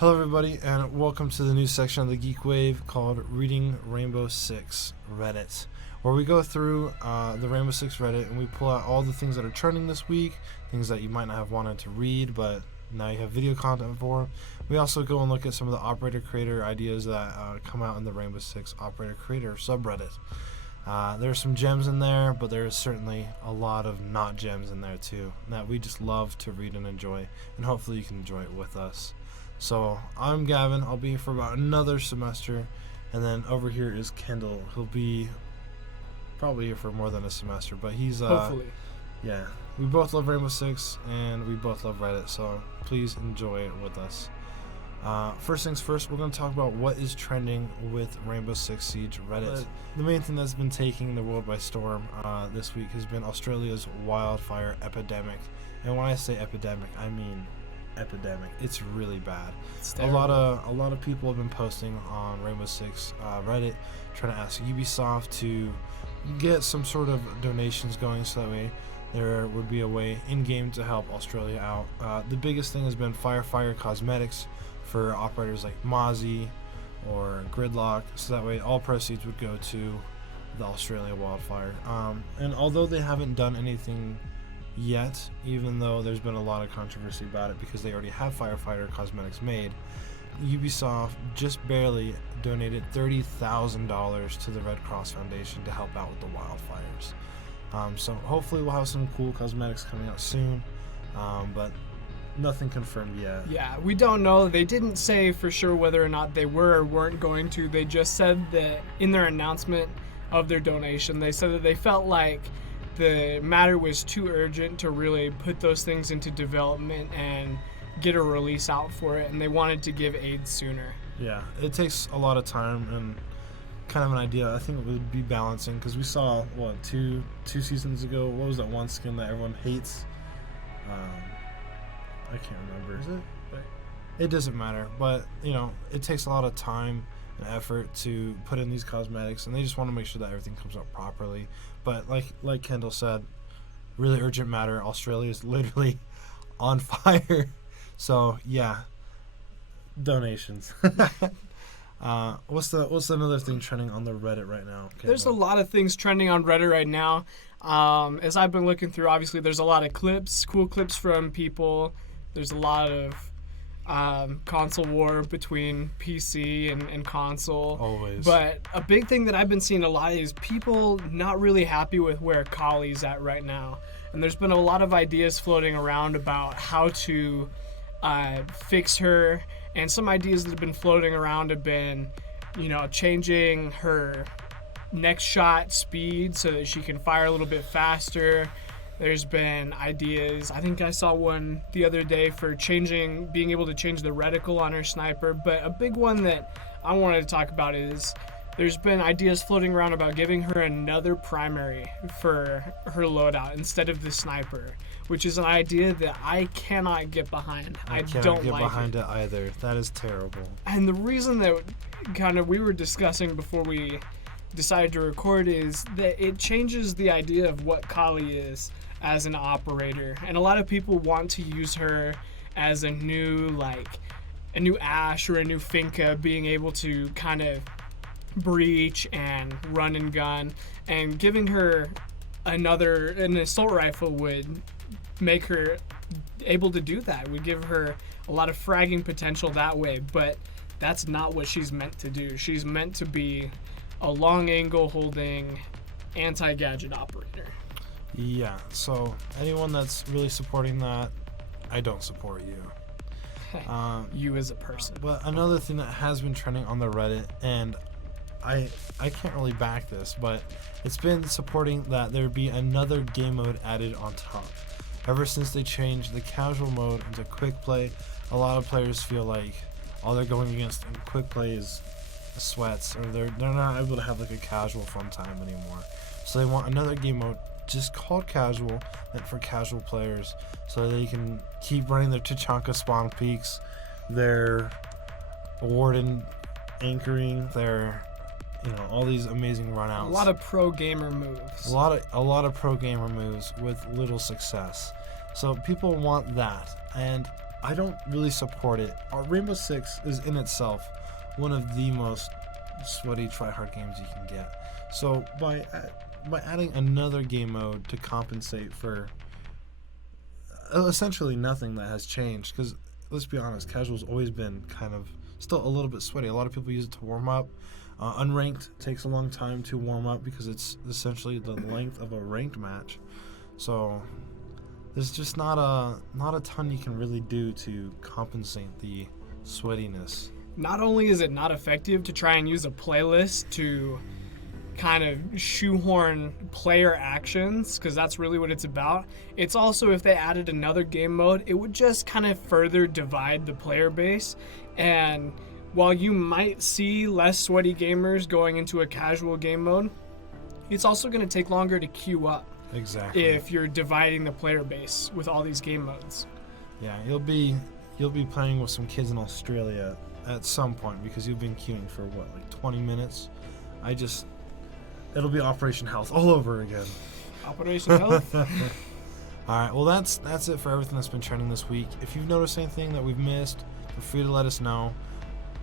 Hello everybody, and welcome to the new section of the Geekwave called Reading Rainbow Six Reddit, where we go through the Rainbow Six Reddit and we pull out all the things that are trending this week, things that you might not have wanted to read, but now you have video content for. We also go and look at some of the operator creator ideas that come out in the Rainbow Six operator creator subreddit. There are some gems in there, but there is certainly a lot of not gems in there too, that we just love to read and enjoy, and hopefully you can enjoy it with us. So I'm Gavin. I'll be here for about another semester, and then over here is Kendall. He'll be probably here for more than a semester, but he's hopefully. Yeah, we both love Rainbow Six and we both love Reddit, so please enjoy it with us. First things first, we're going to talk about what is trending with Rainbow Six Siege Reddit. The main thing that's been taking the world by storm this week has been Australia's wildfire epidemic, and when I say epidemic, I mean epidemic. It's really bad. A lot of people have been posting on Rainbow Six Reddit trying to ask Ubisoft to get some sort of donations going, so that way there would be a way in game to help Australia out. The biggest thing has been Firefighter cosmetics for operators like Mozzie or Gridlock, so that way all proceeds would go to the Australia wildfire. And although they haven't done anything yet, even though there's been a lot of controversy about it because they already have Firefighter cosmetics made, Ubisoft just barely donated $30,000 to the Red Cross Foundation to help out with the wildfires. So hopefully we'll have some cool cosmetics coming out soon, but nothing confirmed yet. Yeah, we don't know. They didn't say for sure whether or not they were or weren't going to. They just said that in their announcement of their donation, they said that they felt like the matter was too urgent to really put those things into development and get a release out for it, and they wanted to give aid sooner. Yeah, it takes a lot of time and kind of an idea. I think it would be balancing, because we saw, two seasons ago, what was that one skin that everyone hates? I can't remember. Is it? It doesn't matter, but it takes a lot of time and effort to put in these cosmetics, and they just want to make sure that everything comes out properly. But like Kendall said, really urgent matter. Australia is literally on fire. So yeah, donations. What's another thing trending on the Reddit right now, Kendall? There's a lot of things trending on Reddit right now. As I've been looking through, obviously there's a lot of cool clips from people. There's a lot of console war between PC and console. Always. But a big thing that I've been seeing a lot is people not really happy with where Kali's at right now. And there's been a lot of ideas floating around about how to fix her. And some ideas that have been floating around have been, changing her next shot speed so that she can fire a little bit faster. There's been ideas, I think I saw one the other day for being able to change the reticle on her sniper. But a big one that I wanted to talk about is there's been ideas floating around about giving her another primary for her loadout instead of the sniper, which is an idea that I cannot get behind. I don't get like behind it either. That is terrible. And the reason that we were discussing before we decided to record is that it changes the idea of what Kali is as an operator, and a lot of people want to use her as a new Ash or a new Finka, being able to kind of breach and run and gun, and giving her an assault rifle would make her able to do that. Would give her a lot of fragging potential that way, but that's not what she's meant to do. She's meant to be a long angle holding anti-gadget operator. Yeah, so anyone that's really supporting that, I don't support you. You as a person. But another thing that has been trending on the Reddit, and I can't really back this, but it's been supporting that there be another game mode added on top. Ever since they changed the casual mode into quick play, a lot of players feel like all they're going against in quick play is sweats, or they're not able to have a casual fun time anymore. So they want another game mode just called casual, meant for casual players, so they can keep running their Tachanka spawn peaks, their warden anchoring, their all these amazing runouts. A lot of pro gamer moves. A lot of pro gamer moves with little success. So people want that, and I don't really support it. Rainbow Six is in itself one of the most sweaty try-hard games you can get. So by adding another game mode to compensate for essentially nothing that has changed, because let's be honest, casual's always been kind of still a little bit sweaty. A lot of people use it to warm up. Unranked takes a long time to warm up because it's essentially the length of a ranked match. So there's just not a ton you can really do to compensate the sweatiness. Not only is it not effective to try and use a playlist to kind of shoehorn player actions, because that's really what it's about, it's also, if they added another game mode, it would just kind of further divide the player base. And while you might see less sweaty gamers going into a casual game mode, it's also going to take longer to queue up. Exactly. If you're dividing the player base with all these game modes. Yeah, you'll be playing with some kids in Australia at some point, because you've been queuing for what, like 20 minutes? It'll be Operation Health all over again. Operation Health. All right, well that's it for everything that's been trending this week. If you've noticed anything that we've missed, feel free to let us know.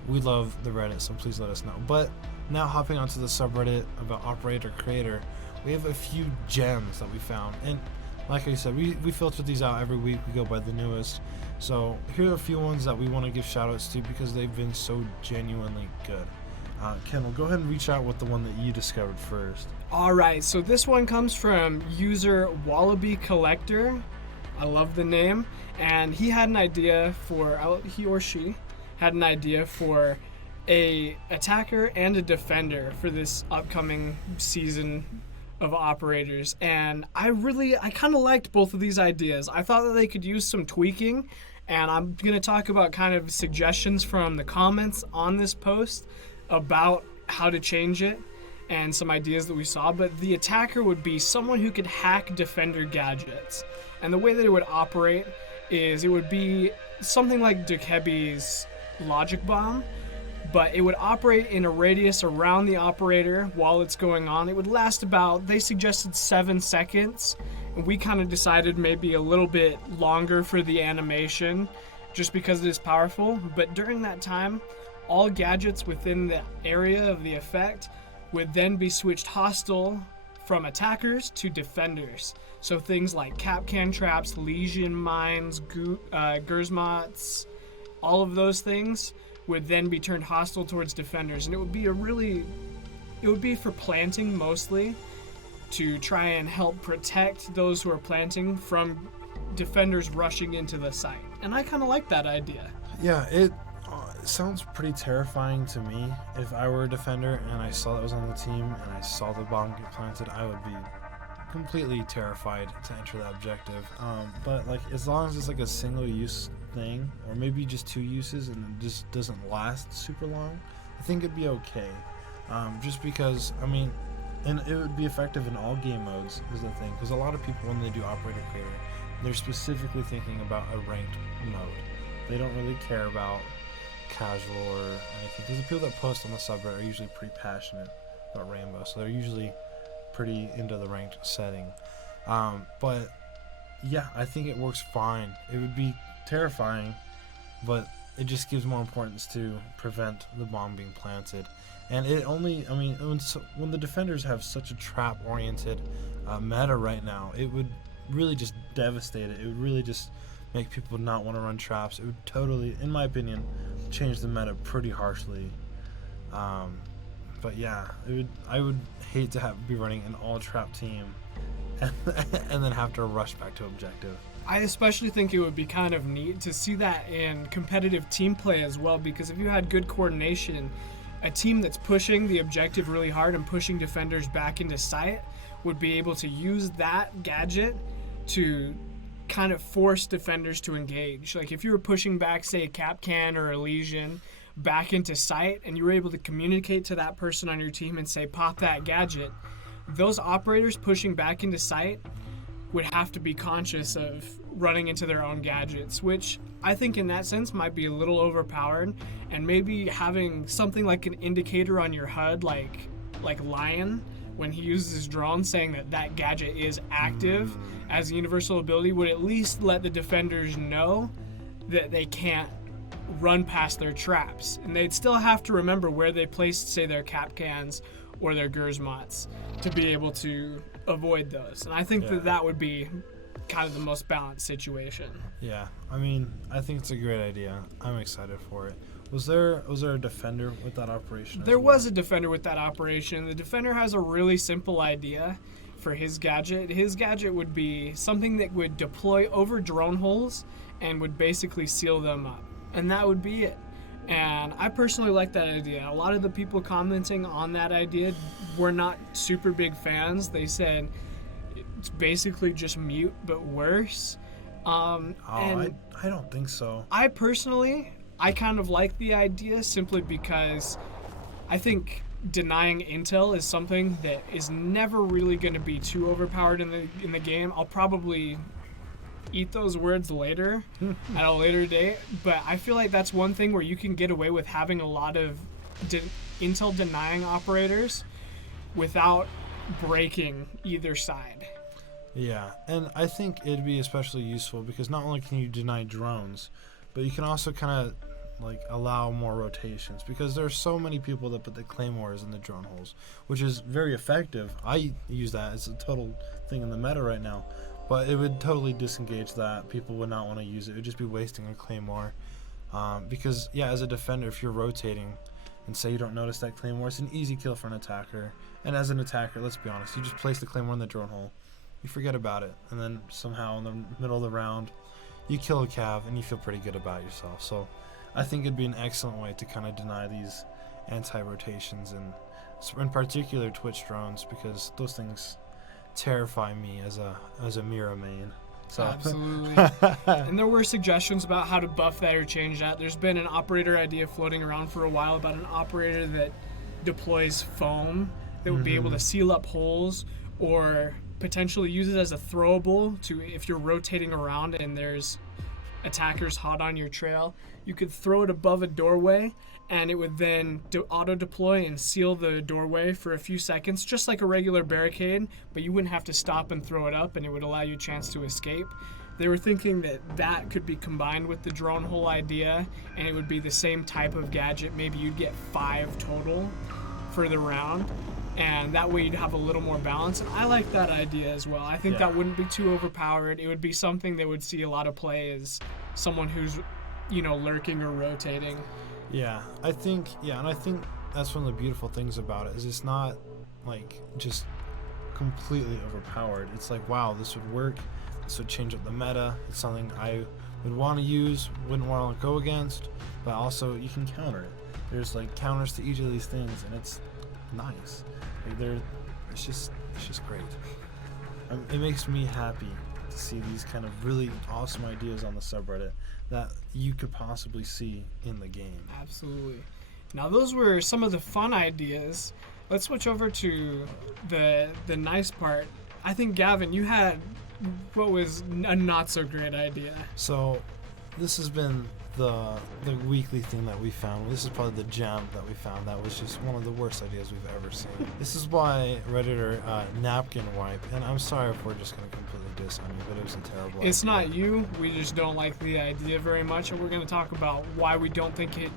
We love the Reddit, so please let us know. But now hopping onto the subreddit about Operator Creator, we have a few gems that we found. And like I said, we filter these out every week. We go by the newest. So here are a few ones that we want to give shout outs to because they've been so genuinely good. Kendall, go ahead and reach out with the one that you discovered first. All right, so this one comes from user Wallaby Collector. I love the name. And he had an idea for, he or she had an idea for a attacker and a defender for this upcoming season of operators, and I kind of liked both of these ideas. I thought that they could use some tweaking, and I'm going to talk about kind of suggestions from the comments on this post about how to change it and some ideas that we saw. But the attacker would be someone who could hack defender gadgets, and the way that it would operate is it would be something like Dukebi's logic bomb, but it would operate in a radius around the operator while it's going on. It would last about, they suggested 7 seconds, and we kind of decided maybe a little bit longer for the animation just because it is powerful. But during that time, all gadgets within the area of the effect would then be switched hostile from attackers to defenders. So things like Capcan traps, Legion mines, Gersmots, all of those things would then be turned hostile towards defenders. And it would be for planting mostly, to try and help protect those who are planting from defenders rushing into the site. And I kind of like that idea. Yeah, it sounds pretty terrifying to me. If I were a defender and I saw that was on the team and I saw the bomb get planted, I would be completely terrified to enter that objective. But like, as long as it's like a single use thing, or maybe just 2 uses and it just doesn't last super long, I think it'd be okay. Just because, I mean, and it would be effective in all game modes is the thing, because a lot of people, when they do Operator Creator, they're specifically thinking about a ranked mode. They don't really care about casual or anything, because the people that post on the subreddit are usually pretty passionate about Rainbow, so they're usually pretty into the ranked setting. But yeah, I think it works fine. It would be terrifying, but it just gives more importance to prevent the bomb being planted. And it only, I mean, when the defenders have such a trap-oriented meta right now, it would really just devastate it. It would really just make people not want to run traps. It would totally, in my opinion, change the meta pretty harshly. But yeah, I would hate to be running an all-trap team and then have to rush back to objective. I especially think it would be kind of neat to see that in competitive team play as well, because if you had good coordination, a team that's pushing the objective really hard and pushing defenders back into sight would be able to use that gadget to kind of force defenders to engage. Like if you were pushing back, say, a Capcan or a Legion back into sight, and you were able to communicate to that person on your team and say, pop that gadget, those operators pushing back into sight would have to be conscious of running into their own gadgets, which I think in that sense might be a little overpowered, and maybe having something like an indicator on your HUD, like Lion, when he uses his drone, saying that gadget is active as a universal ability, would at least let the defenders know that they can't run past their traps, and they'd still have to remember where they placed, say, their cap cans or their Gersmots to be able to avoid those. And I think that would be kind of the most balanced situation. Yeah, I mean, I think it's a great idea. I'm excited for it. Was there a defender with that operation? There was a defender with that operation. The defender has a really simple idea for his gadget. His gadget would be something that would deploy over drone holes and would basically seal them up. And that would be it. And I personally like that idea. A lot of the people commenting on that idea were not super big fans. They said it's basically just mute, but worse. I don't think so. I personally, I kind of like the idea simply because I think denying intel is something that is never really going to be too overpowered in the game. I'll probably eat those words later at a later date, but I feel like that's one thing where you can get away with having a lot of intel denying operators without breaking either side. Yeah, and I think it'd be especially useful because not only can you deny drones, but you can also kind of like allow more rotations, because there are so many people that put the claymores in the drone holes, which is very effective. I use that as a total thing in the meta right now, but it would totally disengage that. People would not want to use it. It would just be wasting a claymore, because yeah, as a defender, if you're rotating and say you don't notice that claymore, it's an easy kill for an attacker. And as an attacker, let's be honest, you just place the claymore in the drone hole, you forget about it, and then somehow in the middle of the round you kill a cav and you feel pretty good about yourself. So I think it'd be an excellent way to kind of deny these anti-rotations, and in particular Twitch drones, because those things terrify me as a Mira main. So. Absolutely. And there were suggestions about how to buff that or change that. There's been an operator idea floating around for a while about an operator that deploys foam that would be able to seal up holes, or potentially use it as a throwable to, if you're rotating around and there's attackers hot on your trail, you could throw it above a doorway and it would then auto deploy and seal the doorway for a few seconds, just like a regular barricade, but you wouldn't have to stop and throw it up, and it would allow you a chance to escape. They were thinking that that could be combined with the drone hole idea, and it would be the same type of gadget. Maybe you'd get 5 total for the round, and that way you'd have a little more balance. And I like that idea as well. I think that wouldn't be too overpowered. It would be something that would see a lot of play as someone who's, lurking or rotating. Yeah, I think that's one of the beautiful things about it, is it's not like just completely overpowered. It's like, wow, this would work. This would change up the meta. It's something I would want to use, wouldn't want to go against, but also you can counter it. There's like counters to each of these things, and it's nice. Like it's just great. It makes me happy to see these kind of really awesome ideas on the subreddit that you could possibly see in the game. Absolutely. Now those were some of the fun ideas. Let's switch over to the nice part. I think, Gavin, you had what was a not so great idea. So this has been the weekly thing that we found. This is probably the gem that we found that was just one of the worst ideas we've ever seen. This is by Redditor Napkin Wipe, and I'm sorry if we're just going to completely diss on you, but it was a terrible idea. It's not you. We just don't like the idea very much, and we're going to talk about why we don't think it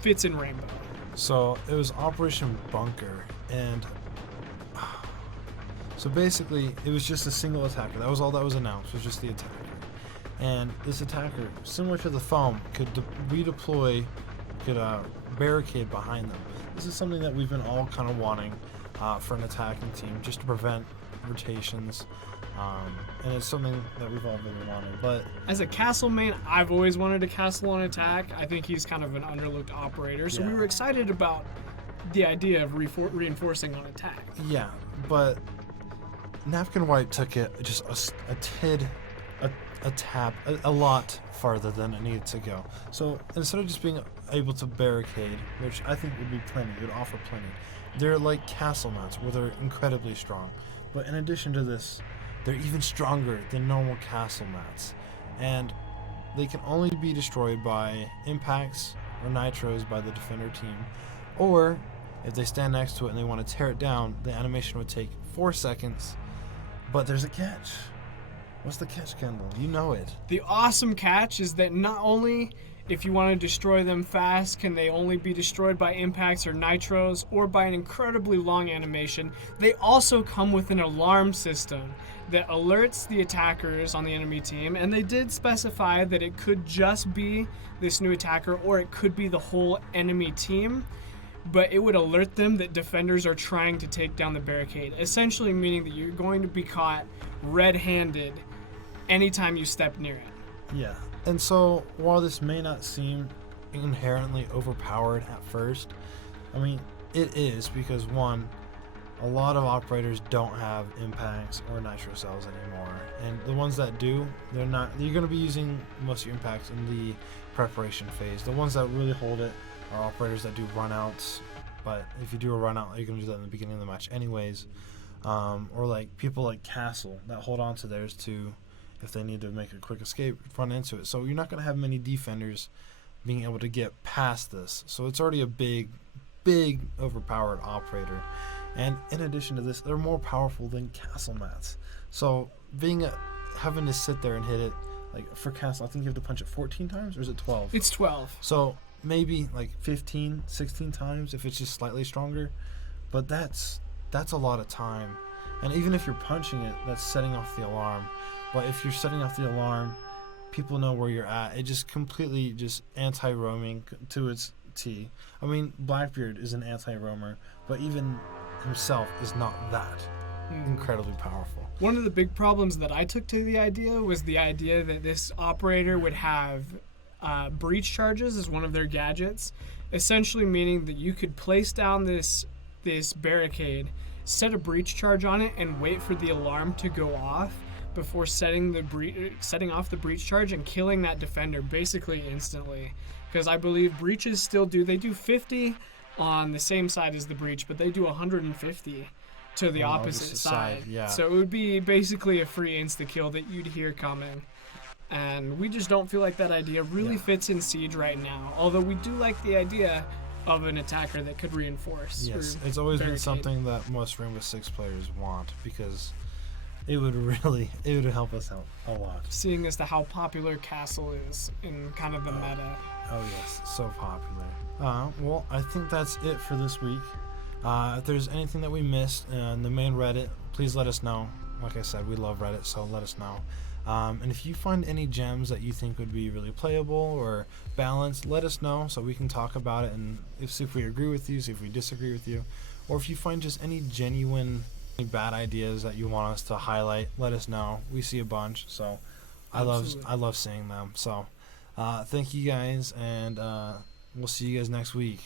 fits in Rainbow. So it was Operation Bunker, and so basically it was just a single attacker. That was all that was announced, was just the attacker. And this attacker, similar to the foam, could redeploy, could barricade behind them. This is something that we've been all kind of wanting for an attacking team, just to prevent rotations. And it's something that we've all been wanting. But as a castle main, I've always wanted a castle on attack. I think he's kind of an underlooked operator, so we were excited about the idea of reinforcing on attack. Yeah, but Napkin Wipe took it just a lot farther than it needed to go. So instead of just being able to barricade, which I think would be plenty, it would offer plenty, they're like castle mats where they're incredibly strong. But in addition to this, they're even stronger than normal castle mats, and they can only be destroyed by impacts or nitros by the defender team, or if they stand next to it and they want to tear it down, the animation would take 4 seconds. But there's a catch. What's the catch, Kendall? You know it. The awesome catch is that not only if you want to destroy them fast can they only be destroyed by impacts or nitros or by an incredibly long animation, they also come with an alarm system that alerts the attackers on the enemy team, and they did specify that it could just be this new attacker or it could be the whole enemy team, but it would alert them that defenders are trying to take down the barricade, essentially meaning that you're going to be caught red-handed anytime you step near it. Yeah. And so, while this may not seem inherently overpowered at first, I mean, it is because, one, a lot of operators don't have impacts or nitro cells anymore. And the ones that do, you're going to be using most of your impacts in the preparation phase. The ones that really hold it are operators that do runouts. But if you do a runout, you're going to do that in the beginning of the match anyways. Or like people like Castle that hold on to theirs too. If they need to make a quick escape, run into it. So you're not going to have many defenders being able to get past this. So it's already a big overpowered operator. And in addition to this, they're more powerful than castle mats. So having to sit there and hit it, like for castle, I think you have to punch it 14 times, or is it 12? It's 12. So maybe like 15, 16 times if it's just slightly stronger. But that's a lot of time. And even if you're punching it, that's setting off the alarm. But if you're setting off the alarm, people know where you're at. It just completely just anti-roaming to its T. I mean, Blackbeard is an anti-roamer, but even himself is not that incredibly powerful. One of the big problems that I took to the idea was the idea that this operator would have breach charges as one of their gadgets, essentially meaning that you could place down this barricade, set a breach charge on it, and wait for the alarm to go off before setting off the breach charge and killing that defender basically instantly. Because I believe breaches still do 50 on the same side as the breach, but they do 150 to the opposite side. Yeah. So it would be basically a free insta-kill that you'd hear coming. And we just don't feel like that idea really fits in Siege right now. Although we do like the idea of an attacker that could reinforce. Yes, it's always been something that most Rainbow Six players want, because it would help us out a lot. Seeing as to how popular Castle is in kind of the meta. Oh yes, so popular. Well, I think that's it for this week. If there's anything that we missed in the main Reddit, please let us know. Like I said, we love Reddit, so let us know. And if you find any gems that you think would be really playable or balanced, let us know so we can talk about it and see if we agree with you, see if we disagree with you. Or if you find just any genuine bad ideas that you want us to highlight, let us know. We see a bunch, so I love seeing them. So thank you guys, and we'll see you guys next week.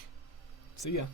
See ya.